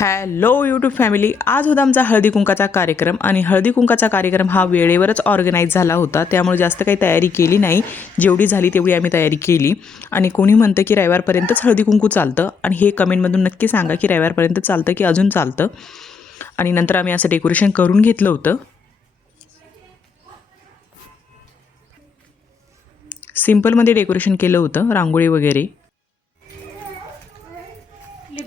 Hello YouTube family, आज होता आमचा हळदी कुंकाचा कार्यक्रम आणि हळदी कुंकाचा कार्यक्रम हा वेळेवरच ऑर्गनाईज झाला होता. त्यामुळे जास्त काही तयारी केली नाही, जेवढी झाली तेवढी आम्ही तयारी केली. आणि कोणी म्हणतं की रविवारपर्यंतच हळदी कुंकू चालतं, आणि हे कमेंटमधून नक्की सांगा की रविवारपर्यंत चालतं की अजून चालतं. आणि नंतर आम्ही असं डेकोरेशन करून घेतलं होतं. सिम्पलमध्ये डेकोरेशन केलं होतं, रांगोळी वगैरे.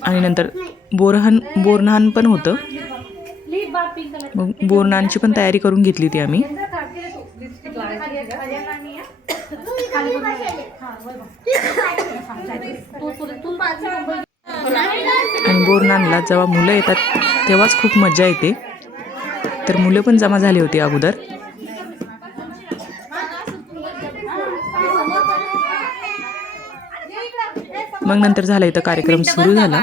आणि नंतर बोरन्हाण पण होतं. मग बोरन्हाणची पण तयारी करून घेतली ती आम्ही. आणि बोरन्हाणला जेव्हा मुलं येतात तेव्हाच खूप मजा येते. तर मुलं पण जमा झाली होती अगोदर. मग नंतर झाला इथं कार्यक्रम सुरू झाला.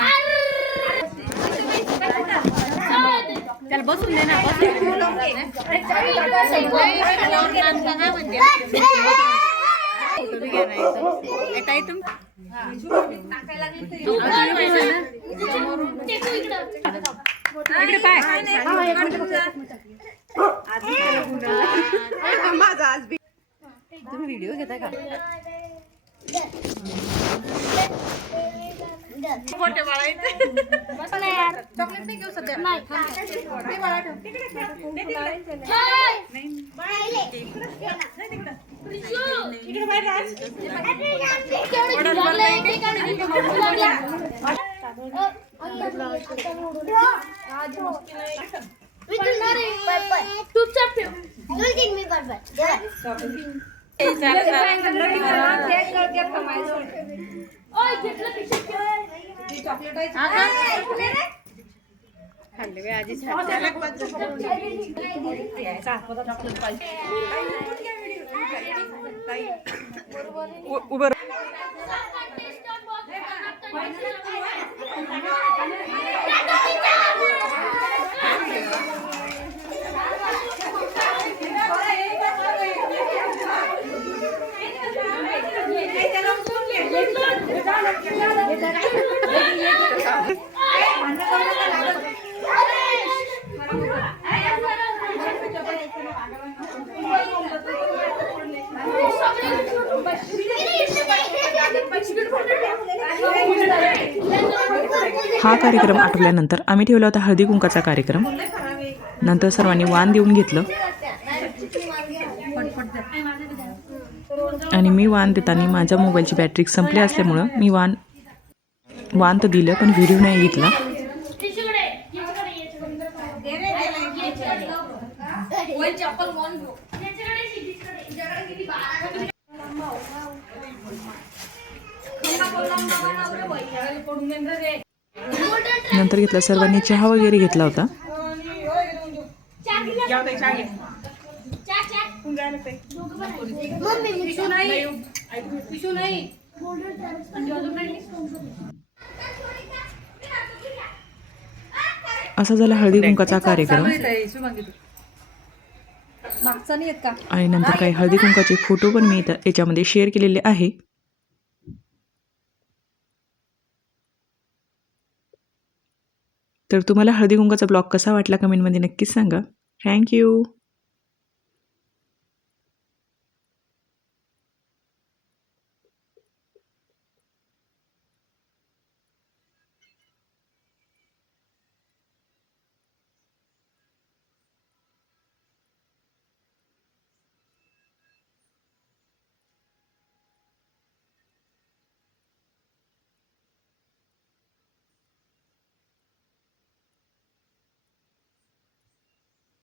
तुम्ही व्हिडिओ घेताय का? चॉकलेट नाही घेऊ सध्या. हा कार्यक्रम आटोपल्यानंतर आम्ही ठेवला होता हळदी कुंकाचा कार्यक्रम. नंतर सर्वांनी वाण देऊन घेतलं. आणि मी वाण देताना माझ्या मोबाईलची बॅटरी संपली असल्यामुळं मी वाण तर दिलं, पण व्हिडिओ नाही घेतला. नंतर घेतला सर्वांनी चहा वगैरे घेतला होता. असा झाला हळदी कुंकाचा कार्यक्रम. आणि नंतर काही हळदी कुंकाचे फोटो पण मी याच्यामध्ये शेअर केलेले आहे. तर तुम्हाला हळदी कुंकाचा ब्लॉग कसा वाटला कमेंटमध्ये नक्कीच सांगा. थँक्यू.